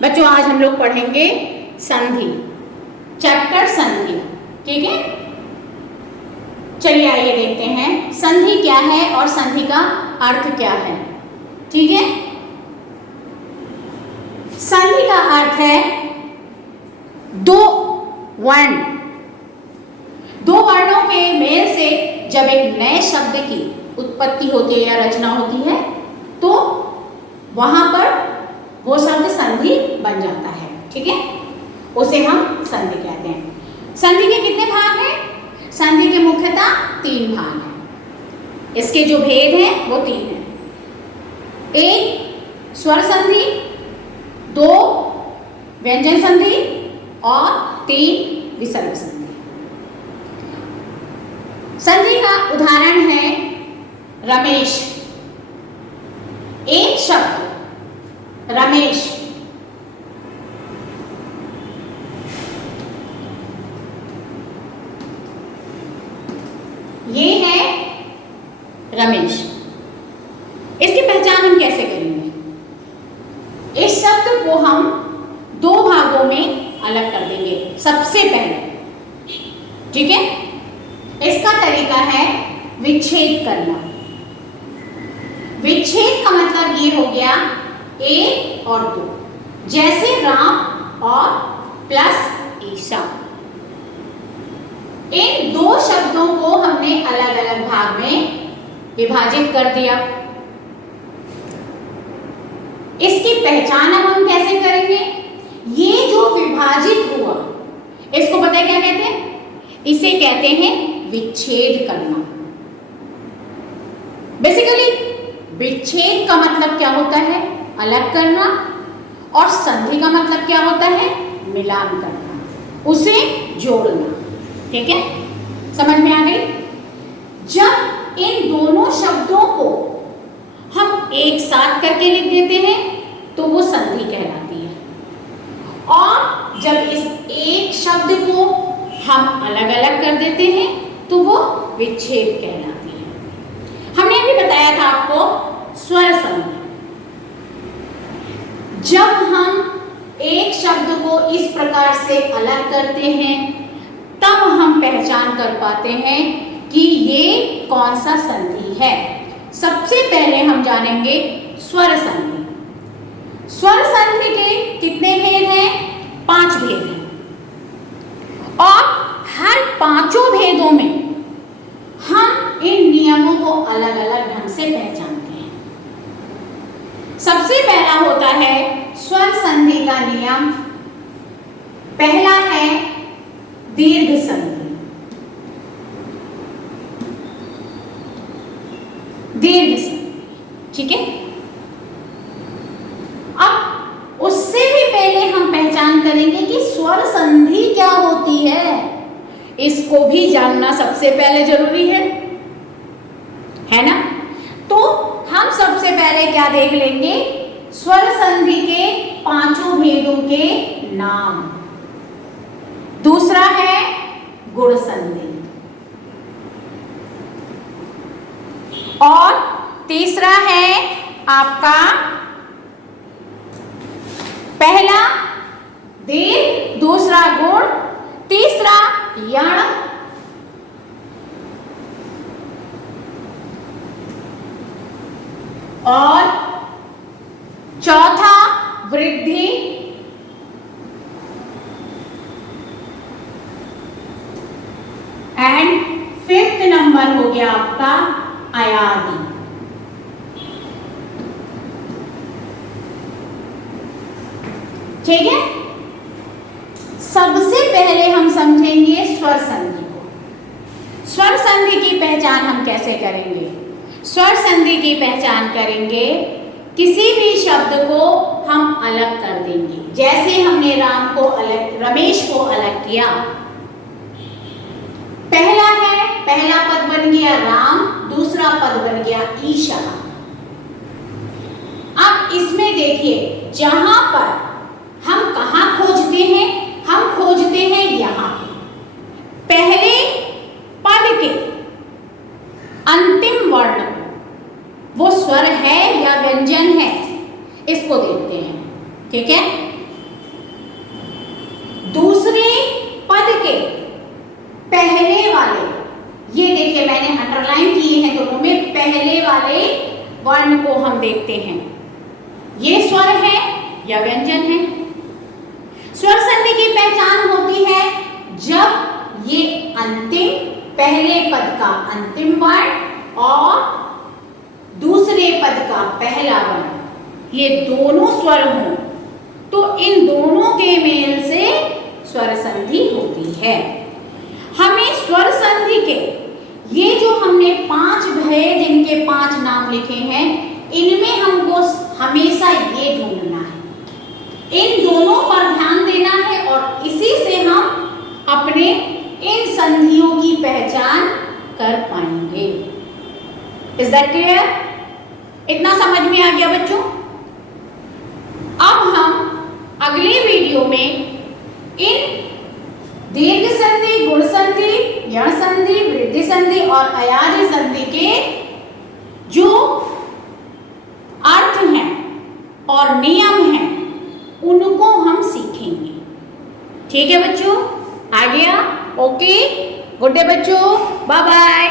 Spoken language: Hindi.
बच्चों आज हम लोग पढ़ेंगे संधि, चैप्टर संधि। ठीक है, चलिए आइए देखते हैं संधि क्या है और संधि का अर्थ क्या है। ठीक है, संधि का अर्थ है दो वर्णों के मेल से जब एक नए शब्द की उत्पत्ति होती है या रचना होती है तो वहां पर वो शब्द संधि बन जाता है। ठीक है, उसे हम संधि कहते हैं। संधि के कितने भाग हैं? संधि के मुख्यतः 3 भाग हैं। इसके जो भेद हैं वो 3 हैं। 1 स्वर संधि, 2 व्यंजन संधि और 3 विसर्ग संधि। संधि का उदाहरण है रमेश। एक शब्द रमेश, ये है रमेश। इसकी पहचान हम कैसे करेंगे? इस शब्द को हम 2 भागों में अलग कर देंगे सबसे पहले। ठीक है, इसका तरीका है विच्छेद करना। विच्छेद का मतलब ये हो गया 1 और 2, जैसे राम और प्लस ईसा। इन 2 शब्दों को हमने अलग अलग भाग में विभाजित कर दिया। इसकी पहचान अब हम कैसे करेंगे? ये जो विभाजित हुआ इसको पता है क्या कहते हैं? इसे कहते हैं विच्छेद करना। बेसिकली विच्छेद का मतलब क्या होता है? अलग करना। और संधि का मतलब क्या होता है? मिलान करना, उसे जोड़ना। ठीक है, समझ में आ गई? जब इन दोनों शब्दों को हम एक साथ करके लिख देते हैं तो वो संधि कहलाती है, और जब इस एक शब्द को हम अलग अलग कर देते हैं तो वो विच्छेद कहलाती है। हमने अभी बताया था आपको स्वर संधि। जब हम एक शब्द को इस प्रकार से अलग करते हैं तब हम पहचान कर पाते हैं कि ये कौन सा संधि है। सबसे पहले हम जानेंगे स्वर संधि। स्वर संधि के कितने भेद हैं? 5 भेद हैं, और हर 5 भेदों में हम इन नियमों को अलग अलग ढंग से पहचानते हैं। सबसे पहला होता है स्वर संधि का नियम। पहला है दीर्घ संधि। दीर्घ संधि, ठीक है। अब उससे भी पहले हम पहचान करेंगे कि स्वर संधि क्या होती है। इसको भी जानना सबसे पहले जरूरी है ना? तो हम सबसे पहले क्या देख लेंगे? स्वर संधि के 5 भेदों के नाम। दूसरा है गुण संधि, और तीसरा है आपका पहला दीर्घ, दूसरा गुण, तीसरा यण, और चौथा वृद्धि, एंड 5th नंबर हो गया आपका अयादि। ठीक है, सबसे पहले हम समझेंगे स्वर संधि को। स्वर संधि की पहचान हम कैसे करेंगे? स्वर संधि की पहचान करेंगे, किसी भी शब्द को हम अलग कर देंगे। जैसे हमने राम को अलग, रमेश को अलग किया। पहला पद बन गया राम, दूसरा पद बन गया ईशा। अब इसमें देखिए, जहां पर हम कहां खोजते हैं? हम खोजते हैं यहां पहले पद के अंतिम वर्ण को, वो स्वर है या व्यंजन है, इसको देखते हैं। ठीक है, वर्ण को हम देखते हैं। ये स्वर है या व्यंजन है। स्वर संधि की पहचान होती है जब ये अंतिम, पहले पद का अंतिम वर्ण और दूसरे पद का पहला वर्ण ये दोनों स्वर हों, तो इन दोनों के मेल से स्वर संधि होती है। हमें स्वर संधि के ये जो हमने 5 भेद, इनके 5 नाम लिखे हैं, इनमें हमको हमेशा ये ढूंढना है, इन दोनों पर ध्यान देना है और इसी से हम अपने इन संधियों की पहचान कर पाएंगे। Is that clear? इतना समझ में आ गया बच्चों? अब हम अगले वीडियो में इन दीर्घ संधि, गुण संधि, यण संधि, वृद्धि संधि और अयाजी संधि के जो अर्थ हैं और नियम हैं उनको हम सीखेंगे। ठीक है बच्चों? आ गया? ओके, गुड डे बच्चों, बाय बाय।